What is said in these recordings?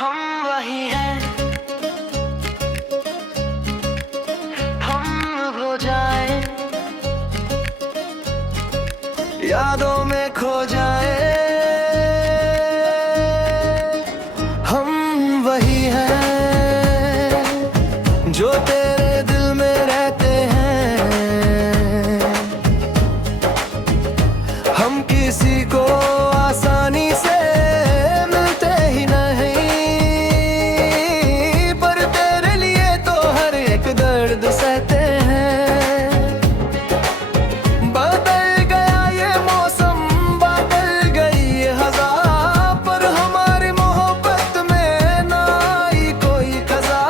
हम वही हैं, हम हो जाए, यादों में खो जाए। हम वही हैं जो तेरे दिल में रहते हैं। हम किसी को आसानी से मिलते ही नहीं, पर तेरे लिए तो हर एक दर्द सहते हैं। बदल गया ये मौसम, बदल गई ये हज़ा, पर हमारी मोहब्बत में ना आई कोई क़ज़ा।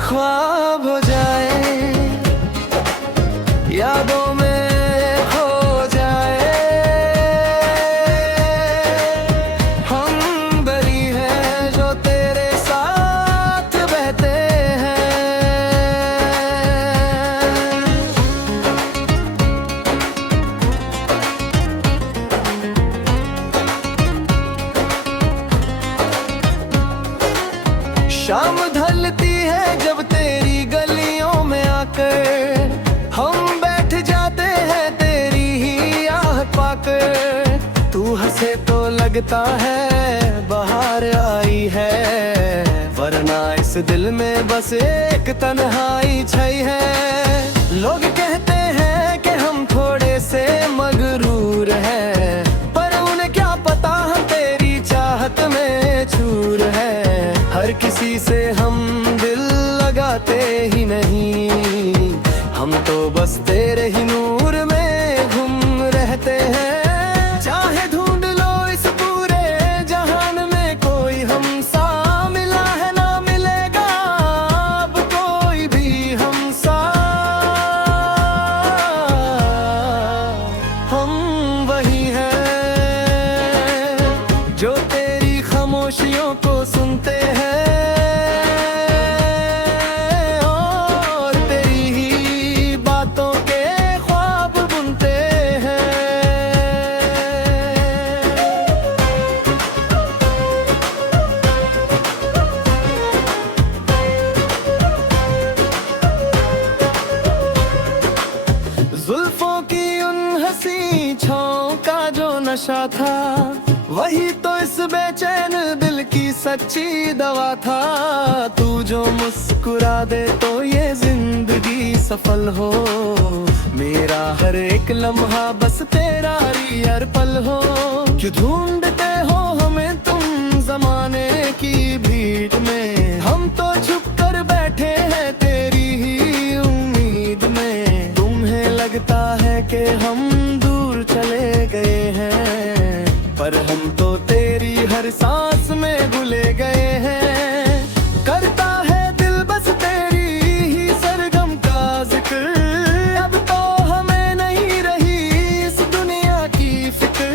ख्वाब हो जाए, यादों में खो जाए। हम बरी हैं जो तेरे साथ बहते हैं। शाम ढलती है जब तेरी गलियों में आकर, हम बैठ जाते हैं तेरी ही आह पाकर। तू हंसे तो लगता है बाहर आई है, वरना इस दिल में बस एक तन्हाई छई है। लोग कहते हैं कि हम थोड़े से मगरूर हैं, पर उन्हें क्या पता हम तेरी चाहत में चूर है। हर किसी से हम दिल लगाते ही नहीं, हम तो बस तेरे ही नूर में गुम रहते हैं। चाहे ढूंढ लो इस पूरे जहान में कोई हमसा, मिला है ना मिलेगा अब कोई भी हमसा। हम वही हैं जो तेरी खामोशियों को सुनते हैं, जुल्फों की उन हंसी छाँव का जो नशा था, वही तो इस बेचैन दिल की सच्ची दवा था। तू जो मुस्कुरा दे तो ये जिंदगी सफल हो, मेरा हर एक लम्हा बस तेरा रियर पल हो। क्यों ढूंढते हो हमें तुम जमाने की भीड़ में, हम तो छुप कर बैठे हैं तेरी ही उम्मीद में। तुम्हें लगता है कि हम दूर चले गए हैं, पर हम तो तेरी हर सांस में घुले गए हैं। करता है दिल बस तेरी ही सरगम का जिक्र, अब तो हमें नहीं रही इस दुनिया की फिक्र।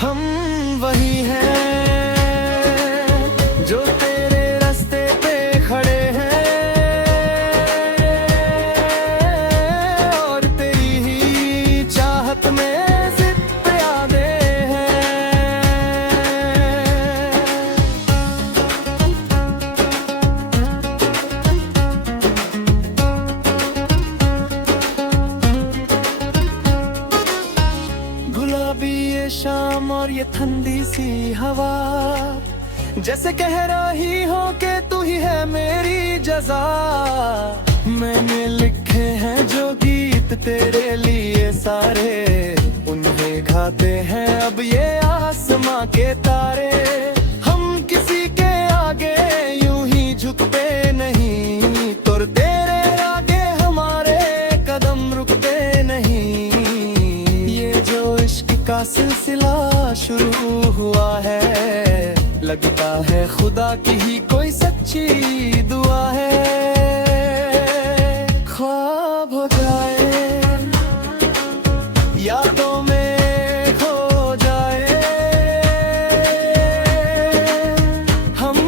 हम वही हैं जो तेरे रास्ते पे खड़े हैं, और तेरी ही चाहत में जिद यादें हैं। गुलाबी ये शाम और ये ठंडी सी हवा, जैसे कह रही हो कि तू ही है मेरी जज़ा। मैंने लिखे हैं जो गीत तेरे लिए सारे, उन्हें गाते हैं अब ये आसमां के तारे। हम किसी के आगे यूं ही झुकते नहीं, तो तेरे आगे हमारे कदम रुकते नहीं। ये जो इश्क का सिलसिला शुरू हुआ है, लगता है खुदा की ही कोई सच्ची दुआ है। ख्वाब हो जाए, यादों में खो जाए। हम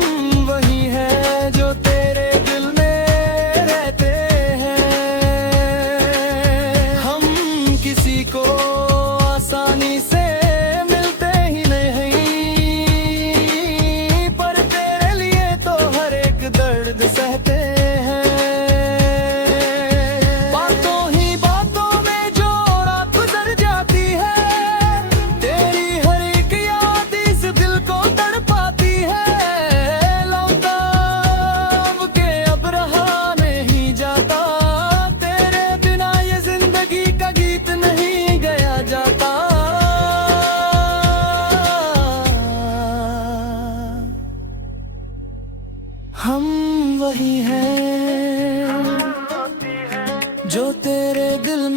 वही हैं जो तेरे दिल में रहते हैं। हम किसी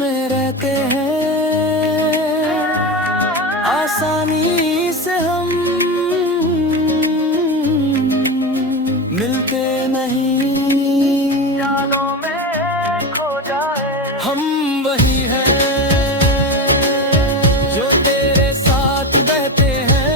में रहते हैं, आसानी से हम मिलते नहीं, यादों में खो जाए। हम वही हैं जो तेरे साथ बहते हैं,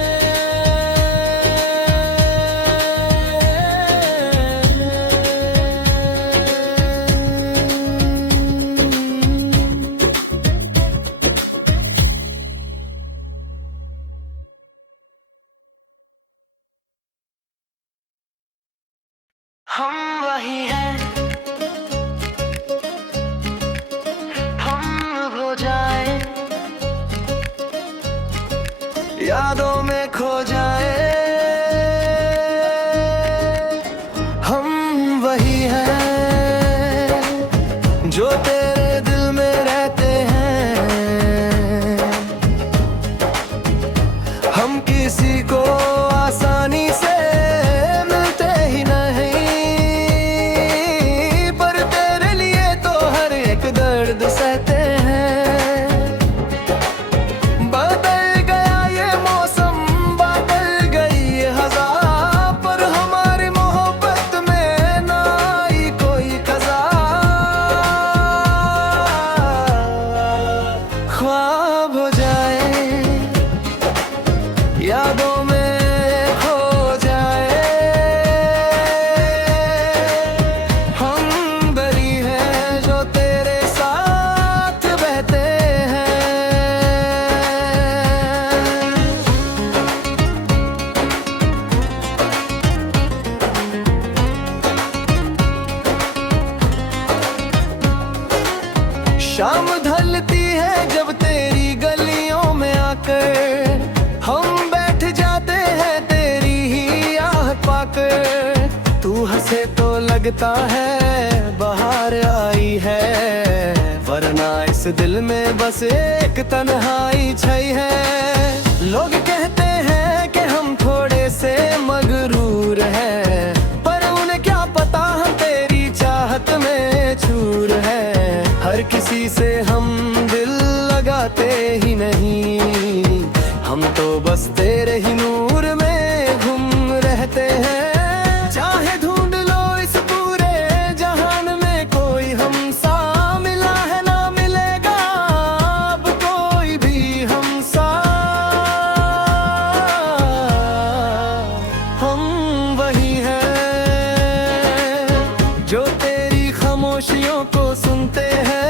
हम वही हैं, हम हो जाए, यादों में खो जाए। हम वही हैं जो तेरे दिल में रहते हैं, हम किसी को आसानी से मिलते ही नहीं, पर तेरे लिए तो हर एक दर्द सहते हैं। बदल गया ये मौसम, बदल गई ये हवा, पर हमारी मोहब्बत में ना आई कोई कज़ा। ख्वाब हो जाए, यादों में खो जाए, हम बरी हैं जो तेरे साथ बहते हैं। शाम ढलती है जब तेरी गलियों में आकर, हम बैठ जाते हैं तेरी ही आह पाकर। तू हंसे तो लगता है बाहर आई है, वरना इस दिल में बस एक तन्हाई छई है। लोग कहते हैं कि हम थोड़े से मगरूर हैं, पर उन्हें क्या पता हम तेरी चाहत में चूर हैं। हर किसी से हम दिल लगाते ही नहीं, हम तो बस तेरे ही नूर में गुम रहते हैं। चाहे ढूंढ लो इस पूरे जहान में कोई हमसा, मिला है ना मिलेगा अब कोई भी हमसा। हम वही हैं जो तेरी खामोशियों को सुनते हैं,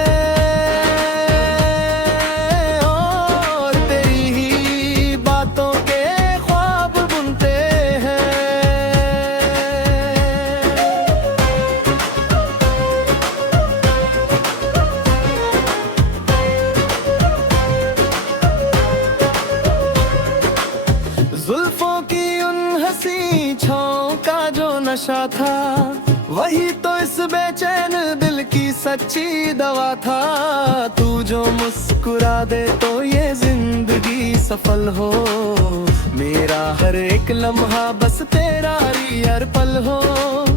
जुल्फों की उन हंसी छाँव का जो नशा था, वही तो इस बेचैन दिल की सच्ची दवा था। तू जो मुस्कुरा दे तो ये जिंदगी सफल हो, मेरा हर एक लम्हा बस तेरा रियर पल हो।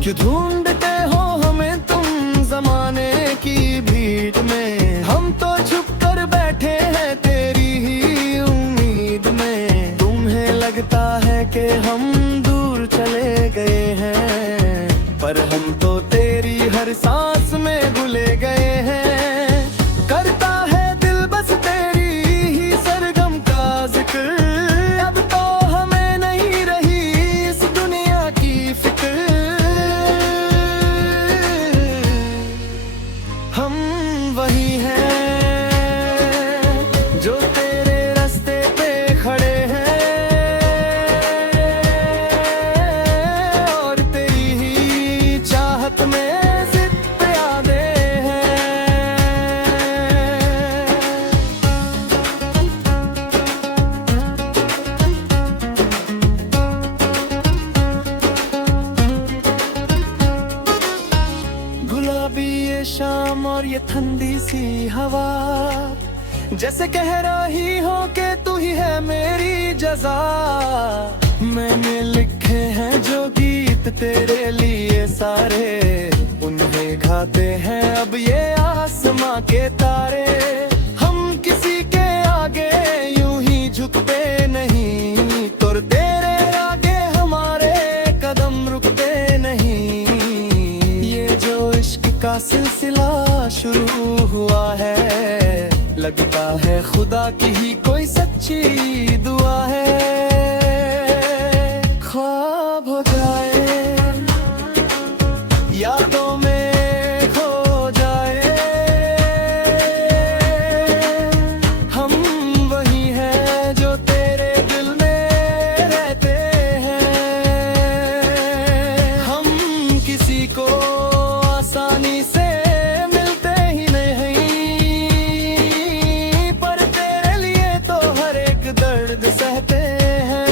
क्यों ढूंढते हो हमें तुम जमाने की भीड़ में, हम तो छुप कर बैठे हैं तेरी ही उम्मीद में। तुम्हें लगता है कि हम दूर चले गए हैं, पर हम तो तेरी हर सांस में घुले गए हैं। करता है दिल बस तेरी ही सरगम का जिक्र, अब तो हमें नहीं रही इस दुनिया की फिक्र। हम वही हैं जो तेरे रास्ते पे खड़े हैं, और तेरी ही चाहत में जिद पे आधे हैं। गुलाबी ये शाम और ये ठंडी सी हवा, जैसे कह रही हो कि तू ही है मेरी जज़ा। मैंने लिखे हैं जो गीत तेरे लिए सारे, उन्हें गाते हैं अब ये आसमां के तारे। लगता है खुदा की ही कोई सच्ची दुआ है। ख्वाब हो जाए, यादों में खो जाए, हम वही हैं जो तेरे दिल में रहते हैं। हम किसी को आसानी से मिलते ही नहीं, पर तेरे लिए तो हर एक दर्द सहते हैं।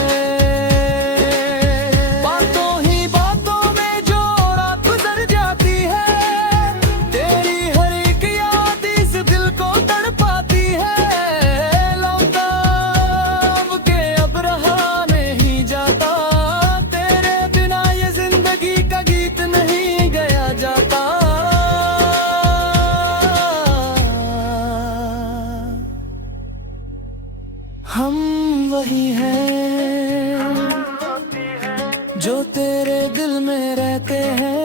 बातों ही बातों में जो रात गुजर जाती है, तेरी हर एक याद इस दिल को तड़पाती है। लौटा अब के अब रहा नहीं जाता, तेरे बिना ये जिंदगी का गीत नहीं गया जाता। हम वही हैं जो तेरे दिल में रहते हैं।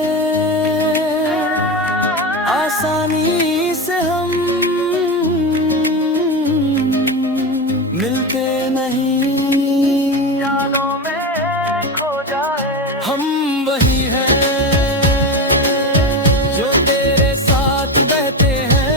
आसानी से हम मिलते नहीं, यादों में खो जाए। हम वही हैं जो तेरे साथ बहते हैं।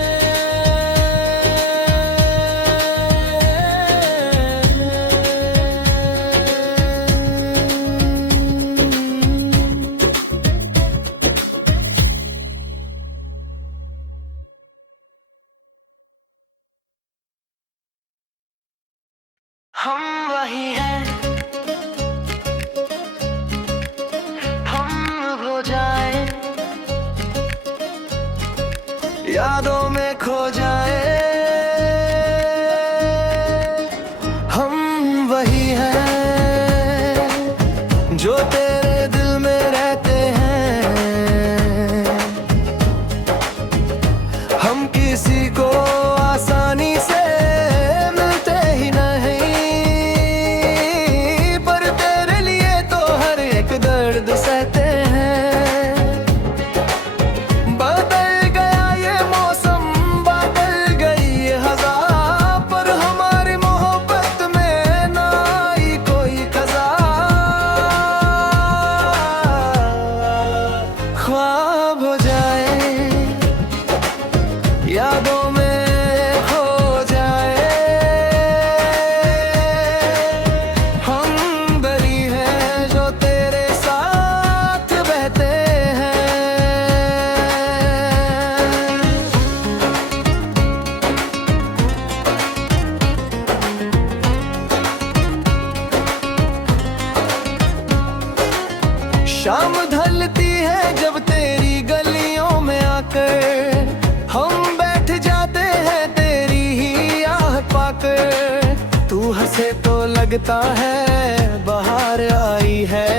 हम वही हैं, हम हो जाए, यादों में खो जाए। हम वही हैं जो तेरे दिल में रहते हैं। हम किसी को आसानी से मिलते ही नहीं, पर तेरे लिए तो हर एक दर्द सहते हैं। बदल गया ये मौसम, बदल गई ये हज़ा, पर हमारी मोहब्बत में ना आई कोई क़ज़ा। ख्वाब हो जाए, यादों में खो जाए, हम बरी हैं जो तेरे साथ बहते हैं। शाम ढलती है जब तेरी गलियों में आकर, हम बैठ जाते हैं तेरी ही आहट पाकर। तू हंसे तो लगता है बाहर आई है,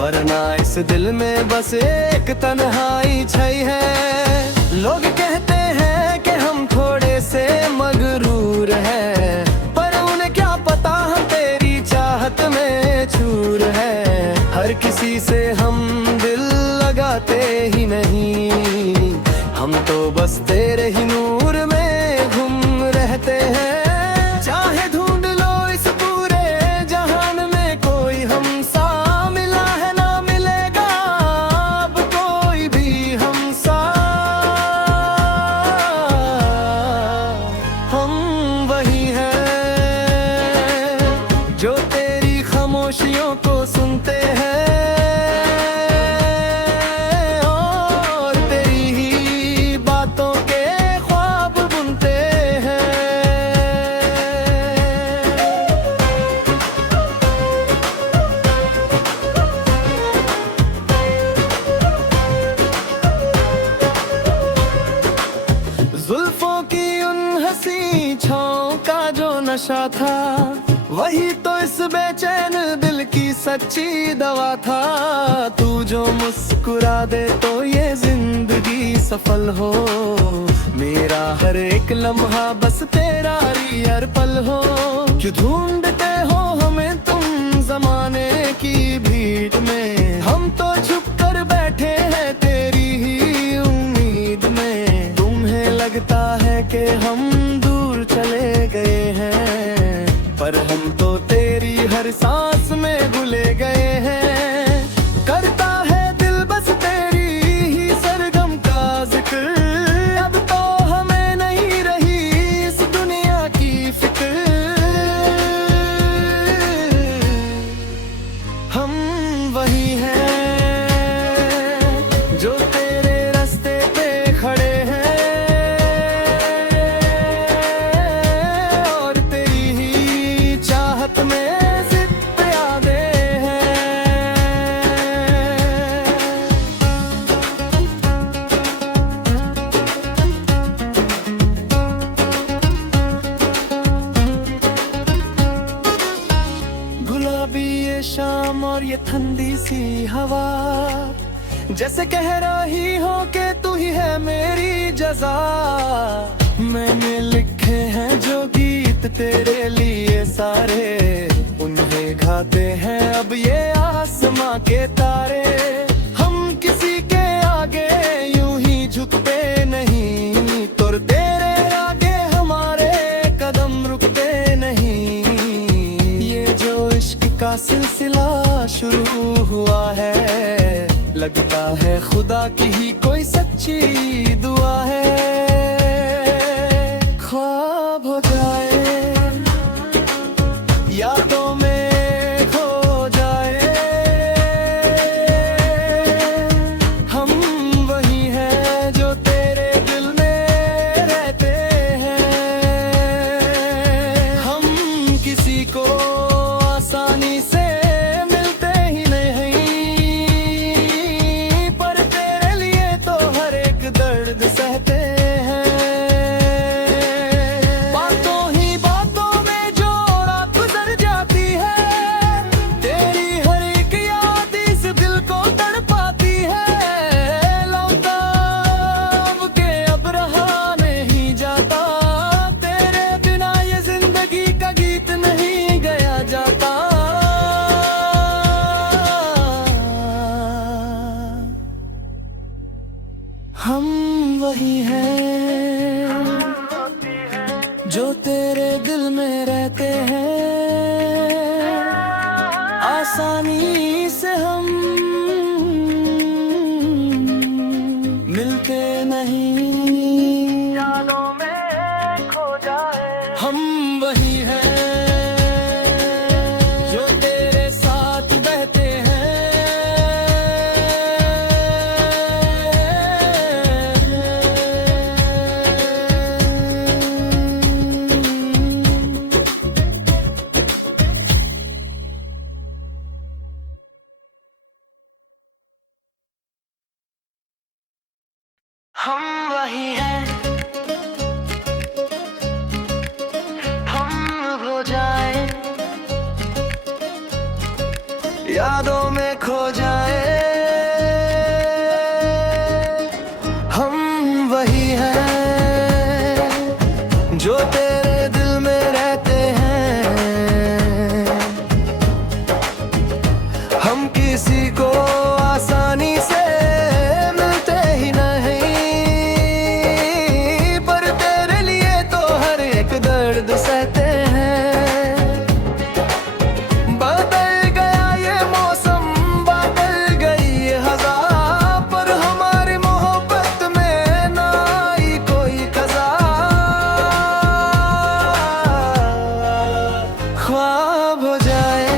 वरना इस दिल में बस एक तन्हाई छई है। लोग कहते हैं कि हम थोड़े से मगरूर हैं, पर उन्हें क्या पता हम तेरी चाहत में चूर हैं। हर किसी से हम दिल लगाते ही नहीं, हम तो बस तेरे ही नूर में गुम रहते हैं। चाहे ढूंढ लो इस पूरे जहान में, कोई हमसा मिला है ना मिलेगा अब कोई भी हमसा। हम वही हैं जो तेरी खामोशियों को सुनते हैं, और तेरी ही बातों के ख्वाब बुनते हैं। जुल्फों की उन हंसी छाँव का जो नशा था, वही तो इस बेचैन दिल की सच्ची दवा था। तू जो मुस्कुरा दे तो ये जिंदगी सफल हो, मेरा हर एक लम्हा बस तेरा रियर पल हो। क्यों ढूंढते हो हमें तुम जमाने की भीड़ में, हम तो छुप कर बैठे हैं तेरी ही उम्मीद में। तुम्हें लगता है कि हम दूर चले गए हैं, पर हम तो तेरी हर सांस में घुले गए हैं। करता है दिल बस तेरी ही सरगम का जिक्र, अब तो हमें नहीं रही इस दुनिया की फिक्र। हम वही हैं जो तेरे रास्ते पे खड़े हैं, और तेरी ही चाहत में जिद पे आगे हैं। गुलाबी ये शाम और ये ठंडी सी हवा, जैसे कह रही हो कि तू ही है मेरी जज़ा। मैंने लिखे हैं जो गीत तेरे लिए सारे, उन्हें गाते हैं अब ये आसमां के तारे। हम किसी के आगे यूं ही झुकते नहीं, तुर तेरे आगे हमारे कदम रुकते नहीं। ये जो इश्क का सिलसिला शुरू हुआ है, लगता है खुदा की ही कोई सच्ची दुआ है। ख्वाब हो जाए यादों में खो जाए, हम वही हैं जो तेरे दिल में रहते हैं। हम किसी को आसानी से मिलते ही नहीं, पर तेरे लिए तो हर एक दर्द सहते हैं। बातों ही बातों में जो रात गुजर जाती है, तेरी हर एक याद इस दिल को तड़पाती है। लौटा अब के अब रहा नहीं जाता, तेरे बिना ये जिंदगी का गीत नहीं गया जाता। हम वही हैं जो तेरे दिल में रहते हैं, आसानी से हम मिलते नहीं, यादों में खो जाए। हम वही हैं जो तेरे साथ बहते हम वही हैं, हम हो जाए यादों में खो जाए। हम वही हैं जो तेरे दिल में रहते हैं, हम किसी को आसानी से मिलते ही नहीं, पर तेरे लिए तो हर एक दर्द सहते हैं। बदल गया ये मौसम, बदल गई ये हज़ा, पर हमारी मोहब्बत में ना आई कोई क़ज़ा। ख्वाब हो जाए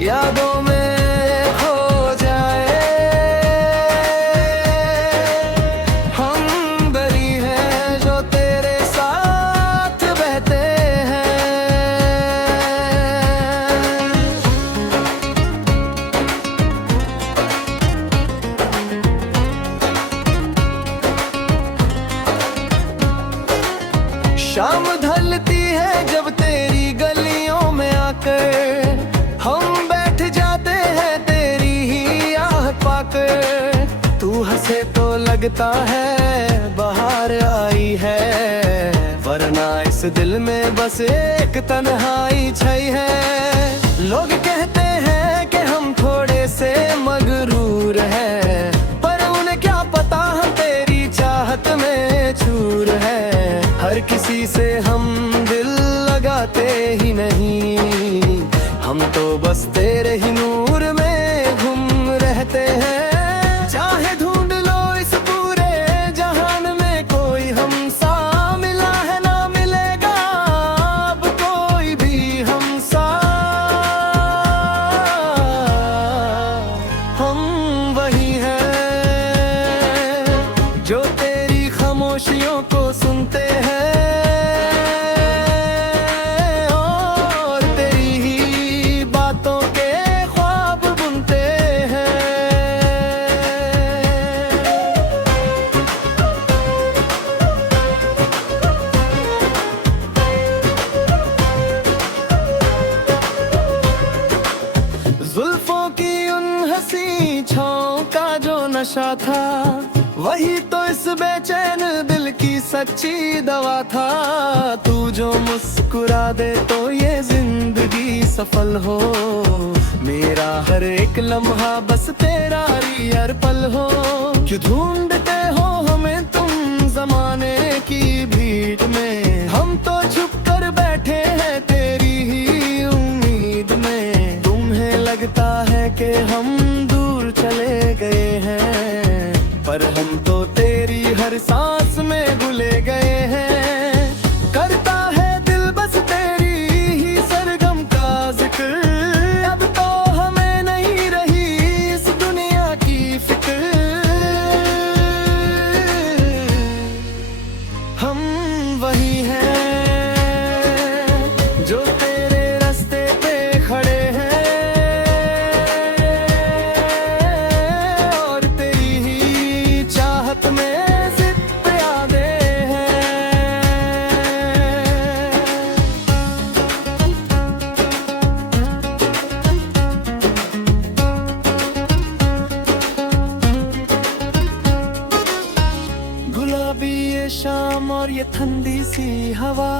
यादों में खो जाए, हम बरी हैं जो तेरे साथ बहते हैं। शाम ढलती है जब तेरी गलियों में आकर, हम बैठ जाते हैं तेरी ही आहट पाकर। तू हंसे तो लगता है बाहर आई है, वरना इस दिल में बस एक तन्हाई छई है। लोग कहते हैं कि हम थोड़े से मगरूर हैं, पर उन्हें क्या पता हम तेरी चाहत में चूर है। हर किसी से हम दिल लगाते ही नहीं, हम तो बस तेरे ही नूर में गुम रहते हैं। चाहे ढूंढ लो इस पूरे जहान में, कोई हमसा मिला है ना मिलेगा अब कोई भी हमसा। हम वही हैं जो तेरी खामोशियों को सुनते हैं और तेरी ही बातों के ख्वाब बुनते हैं। जुल्फों की उन हंसी छाँव का जो नशा था, वही तो इस बेचैन दिल की सच्ची दवा था। तू जो मुस्कुरा दे तो ये जिंदगी सफल हो, मेरा हर एक लम्हा बस तेरा रियर पल हो। क्यों ढूंढते हो हमें तुम जमाने की भीड़ में, हम तो छुप कर बैठे हैं तेरी ही उम्मीद में। तुम्हें लगता है कि हम दूर चले गए हैं, पर हम तो तेरी हर सांस में घुले गए हैं। करता है दिल बस तेरी ही सरगम का जिक्र, अब तो हमें नहीं रही इस दुनिया की फिक्र। हम वही हैं जो तेरे रास्ते पे खड़े हैं और तेरी ही चाहत में जिद पे आगे हैं। गुलाबी ये शाम और ये ठंडी सी हवा,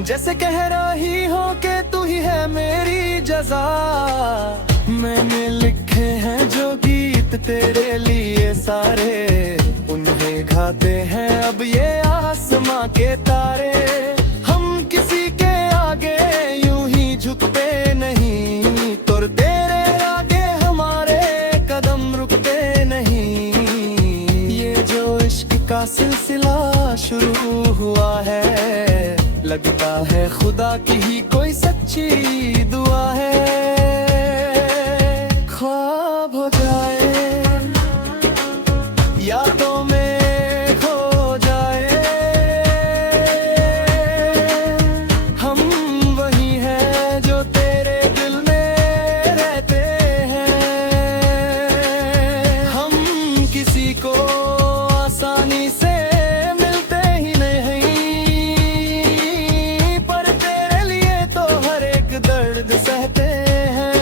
जैसे कह रही हो कि तू ही है मेरी जज़ा। मैंने लिखे हैं जो गीत तेरे लिए सारे, उन्हें गाते हैं अब ये आसमां के तारे। हम किसी के आगे यूं ही झुकते नहीं, तुर तेरे आगे हमारे कदम रुकते नहीं। ये जो इश्क का सिलसिला शुरू हुआ है, लगता है खुदा की ही कोई सच्ची दुआ है। ख्वाब हो जाए यादों में खो जाए, हम वही हैं जो तेरे दिल में रहते हैं। हम किसी को आसानी से मिलते ही नहीं, पर तेरे लिए तो हर एक दर्द सहते हैं।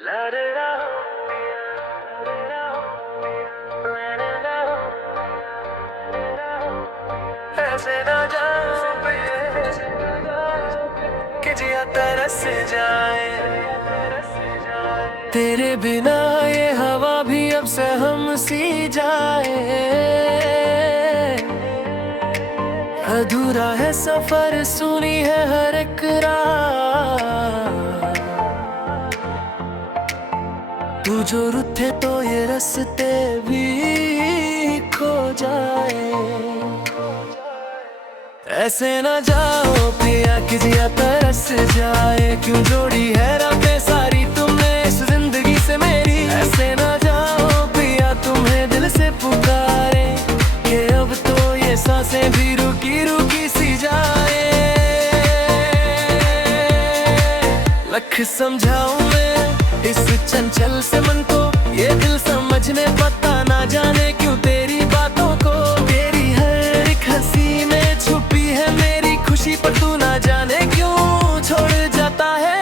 ऐसे ना जाओ कि जिया तरस जाए, तेरे बिना ये हवा भी अब सहम सी जाए। अधूरा है सफर, सुनी है हर एक रात, तू जो रुठे तो ये रास्ते भी खो जाए। ऐसे ना जाओ पिया कि जिया तरस जाए, क्यों जोड़ी है रातें सारी तुमने इस जिंदगी से मेरी। ऐसे ना जाओ पिया तुम्हें दिल से पुकारे, कि अब तो ये सांसें भी रुकी रुकी सी जाए। लख समझाऊं मैं इस चंचल से मन को, ये दिल समझने पता ना जाने क्यों तेरी बातों को। तेरी हर एक हंसी में छुपी है मेरी खुशी, पर तू ना जाने क्यों छोड़ जाता है